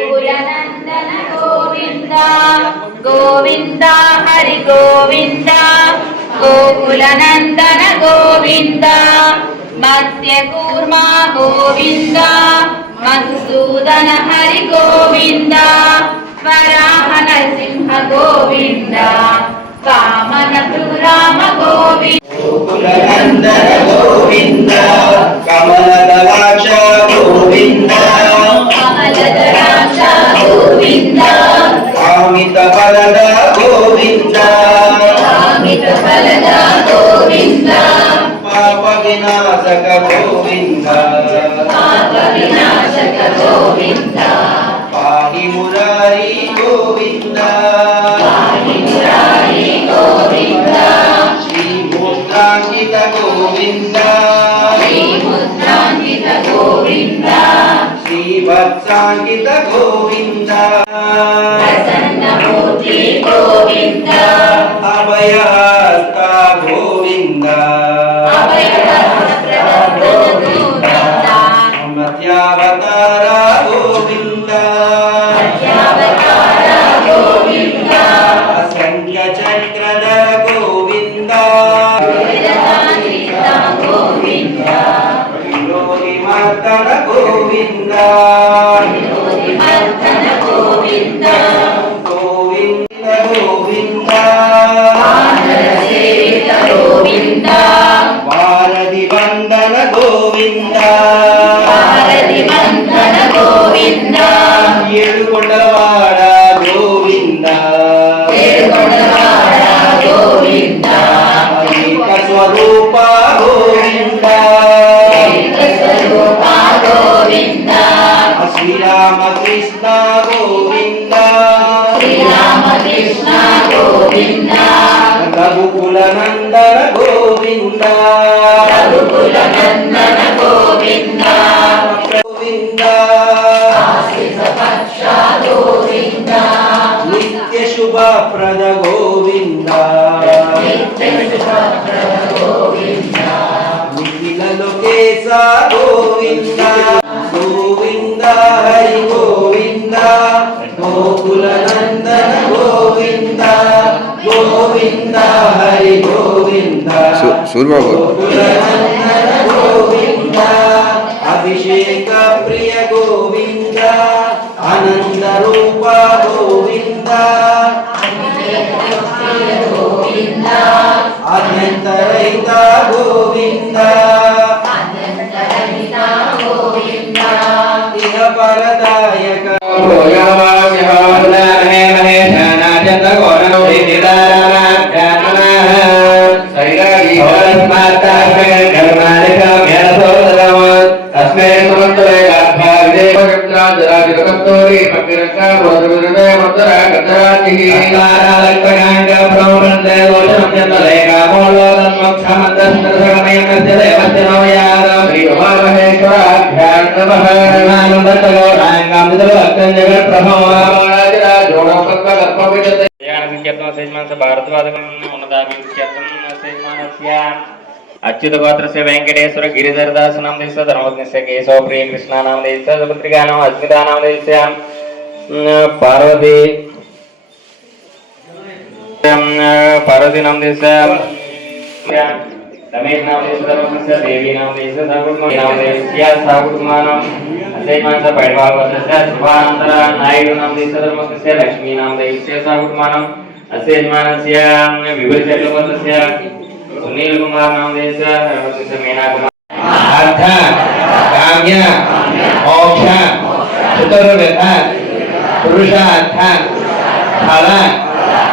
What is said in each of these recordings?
गोकुलनन्दन गोविन्द गोविन्द हरि गोविन्द गोकुलनन्दन गोविन्द मत्स्यकूर्मा गोविन्द मधुसूदन हरि गोविन्द वराह नरसिंह गोविन्द वामनपुराम गोविन्द गोकुलनन्दन गोविन्द कमलदलाक्ष गोविन्द कमलदलाक्ष गोविन्द कामितफलद गोविन्द कामितफलद गोविन्द पापविनाशक गोविन्द पापविनाशक गोविन्द पाहि मुरारी गोविन्द पाहि मुरारी गोविन्द श्रीमुद्राङ्कित गोविन्द श्रीमुद्राङ्कित गोविन्द श्रीवत्साङ्कित गोविन्द प्रसन्नमूर्ति गोविन्द अभयहस्त गोविन्द अभयहस्तप्रदर्शन गोविन्द मत्यावतार गोविन्द मत्यावतार गोविन्द असंख्यचक्रधर गोविन्द वेदनातीत गोविन्द विरोधिमर्दन गोविन्द विरोधिमर्दन गोविन्द गोविन्द गोविन्द वानरसेवित गोविन्द वारधिवन्दन गोविन्द वारधिवन्दन गोविन्द येळुकोंडवाड गोविन्द येळुकोंडवाड गोविन्द एकस्वरूप गोविन्द एकस्वरूप गोविन्द श्रीरामकृष्ण गोविन्द श्रीरामकृष्ण गोविन्द रघुकुलनन्दन गोविन्द रघुकुलनन्दन गोविन्द गोविन्द आशिषपक्ष गोविन्द नित्यशुभप्रद गोविन्द नित्यशुभप्रद गोविन्द निखिललोकेश गोविन्द गोविन्द हरि गोविन्द गोकुलनन्दन गोविन्द गोविन्द हरि गोविन्द गोकुलनन्दन गोविन्द अभिषेक प्रिय गोविन्द आनन्द रूप गोविन्द गोविन्द आद्यन्तरहित गोविन्द अनन्तरहित गोविन्द इह परदायक अच्युत गोत्र से वेंकटेश्वर गिरिधर दास नाम देश धर्मज्ञ से केशव प्रिय कृष्णा नाम देश पत्रिका नाम अस्मिता नाम देश पार्वती पार्वती नाम देश रमेश नाम देश धर्मज्ञ से देवी नाम देश साकुटुंब नाम देश साकुटुंबानां अजयमान से पैडवाल वदस्य शुभानंतर नायडू नाम देश धर्मज्ञ से लक्ष्मी नाम देश साकुटुंबानां अजयमानस्य विभूतिचर्य वदस्य सुनील कुमार नाम देश मीना कुमार अर्थ काम्य मोक्ष चतुर्विध पुरुषार्थ फल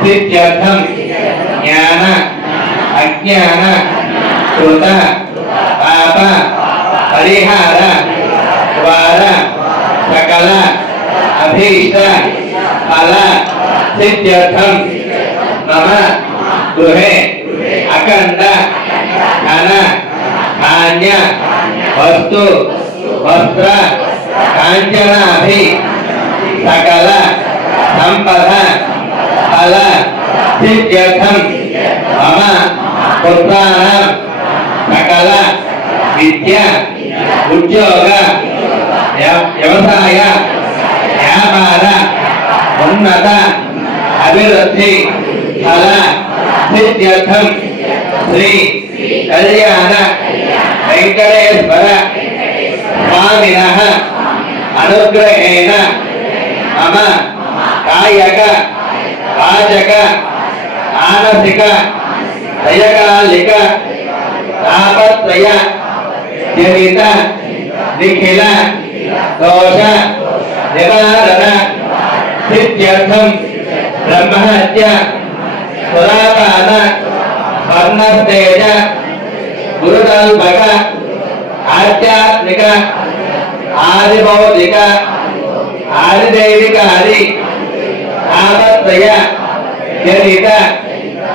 सिद्ध्यर्थम ज्ञान अज्ञान कृत पाप परिहार द्वार सकल अभीष्ट फल सिद्ध्यर्थम मम गृहे अखंड धन धान्य वस्तु वस्त्र कांचनाभि सकल संपद फल सिद्ध्यर्थम मम पुत्राणां सकल विद्या उद्योग व्यवसाय వ్యాపార ఉన్నత అభివృద్ధి ఫల సిద్ధ్యర్థం శ్రీ కళ్యాణ వెంకటేశ్వర స్వామినః అనుగ్రహేణ మమ కాయక వాచక మానసిక దయకాలిక తాపత్రయ జనిత నిఖిల దోష నివారణ సిద్ధ్యర్థం బ్రహ్మహత్య సురాపాన స్వర్ణస్తేజ గురుకల్పక ఆధ్యాత్మిక ఆదిభౌతిక ఆదిదైవికాది తాపత్రయ జనిత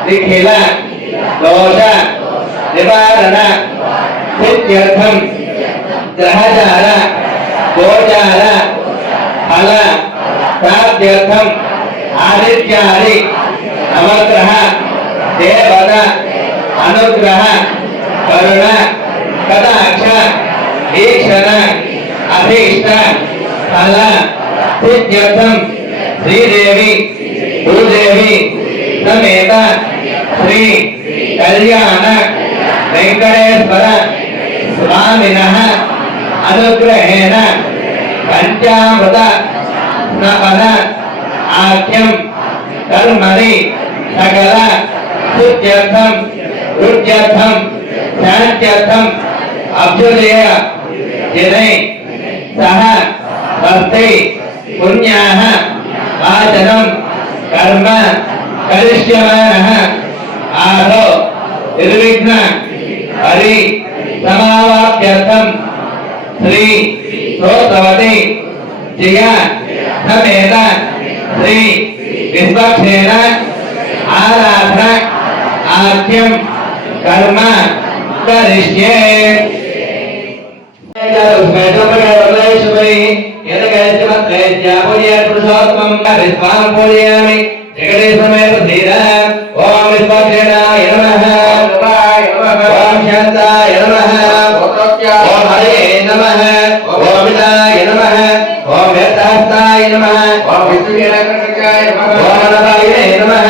నిఖిల దోష నివారణ సిద్ధ్యర్థం గ్రహచార గోచార ఫల ప్రాప్త్యర్థం ఆదిత్యాది నవగ్రహ దేవత అనుగ్రహ కరుణ కటాక్ష వీక్షణ అభీష్ట ఫల సిద్ధ్యర్థం శ్రీదేవి భూదేవి సమేత శ్రీ కళ్యాణ వెంకటేశ్వర స్వామినః అనుగ్రహేణ పంచామృత స్నపన ఆఖ్యం కర్మణి సకల శుద్ధ్యర్థం వృద్ధ్యర్థం శాంత్యర్థం అభ్యుదయ జనై సహ భక్తి పుణ్యాః వాచనం కర్మ కరిష్యమానః ఆహో నిర్విఘ్న హరి సమావాప్యర్థం శ్రీ స్తోత్రవతి జయ సమేత శ్రీ విశ్వక్షేణ ఆరాధన ఆఖ్యం కర్మ కరిష్యే ఓం విశ్వక్షేణాయ నమః ఓం శాంతాయ నమః ఓం హరే నమః ఓం విదాయ నమః ఓం వేదాస్తాయ నమః ఓం విష్ణుయేనకృత్యాయ నమః ఓం నరాయణే నమః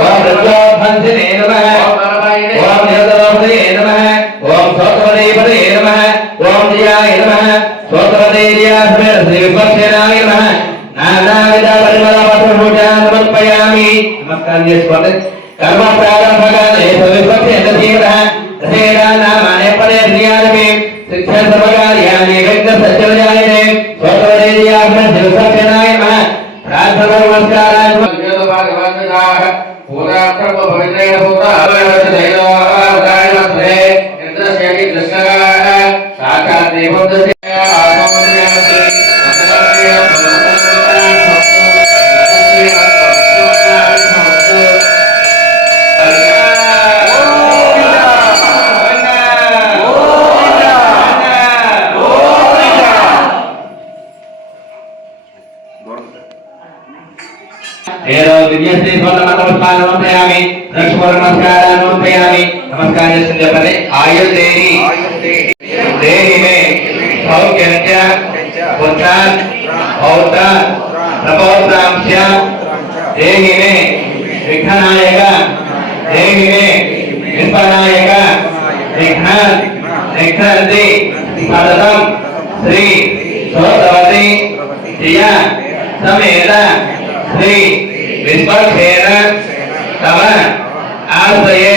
ఓం రుద్రోభంసినే నమః ఓం నిరతరోపదే నమః ఓం సోతవదేపదే నమః ఓం దియాయ నమః సోతవదేర్యాస్మే శ్రీ విశ్వక్షేణాయ నమః నానావిధ పరిమళ పత్రభూషాన్ సమర్పయామి. నమస్కారం చేసుకోండి. కర్మ ప్రారంభకాలే విశ్వక్షేణ ధీమః దశేనా నామానే పదే శ్రీయానమే శిక్ష సర్వకార్యాణి వ్యక్త సత్యవజాయనే స్వతవదేర్యాస్మే శ్రీ విశ్వక్షేణాయ నమః ప్రార్థన నమస్కారాన్ భగవంతాః పూర్ణార్థం భవిత్రేణ పూర్ణ దైవోదాయనస్రే ఇంద్రశేఖి కృష్ణగాః సాక్షాత్ దేవోదస్య ఆత్మోదయాసి శ్రీ సోదవతి జయ సమేత శ్రీ విశ్వక్షేణ తమ ఆశ్రయే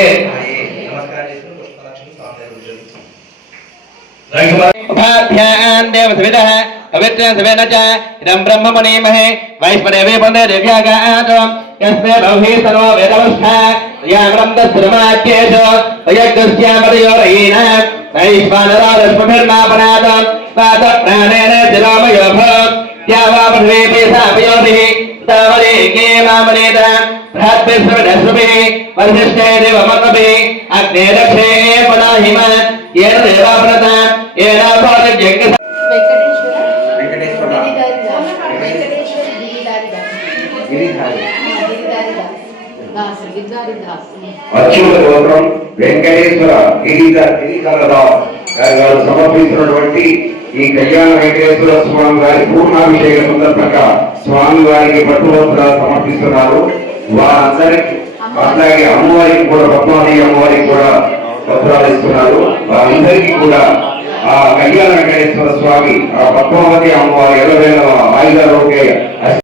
उपाध्यायान् देवसविदः पवित्रं सवेन च इदं ब्रह्ममुनिमहे वैश्वदेवे पुण्डे दिव्यागातम् यस्मै बहुभिः सर्वो वेदवस्था यामृं तस्सुरमाद्येषु वयग्रस्यामदयोरयेन वैश्वानरो रश्मिभिर्मापनातम् पादप्राणेन तिलोमयो भवत् यावा पृथिवीपि सापयोभिः तावदेके मामनेत बृहद्भिर्सविदस्रुभिः वरिष्ठे देवमन्वभिः अग्ने दक्षे पदाहिम येन देवापनता येन भवद्यज्ञ అచ్యుత గోత్రం వెంకటేశ్వర గిరిధరదాస్ గారు సమర్పించినటువంటి ఈ కళ్యాణ వెంకటేశ్వర స్వామి వారి పూర్ణాభిషేక సందర్భంగా స్వామి వారికి పట్టువస్త్రాలు సమర్పిస్తున్నారు. వారందరికీ అట్లాగే అమ్మవారికి కూడా పద్మావతి అమ్మవారికి కూడా వస్త్రాలు ఇస్తున్నారు. వారందరికీ కూడా ఆ కళ్యాణ వెంకటేశ్వర స్వామి ఆ పద్మావతి అమ్మవారి ఎల్లవేళ ఆయుధారోగ్య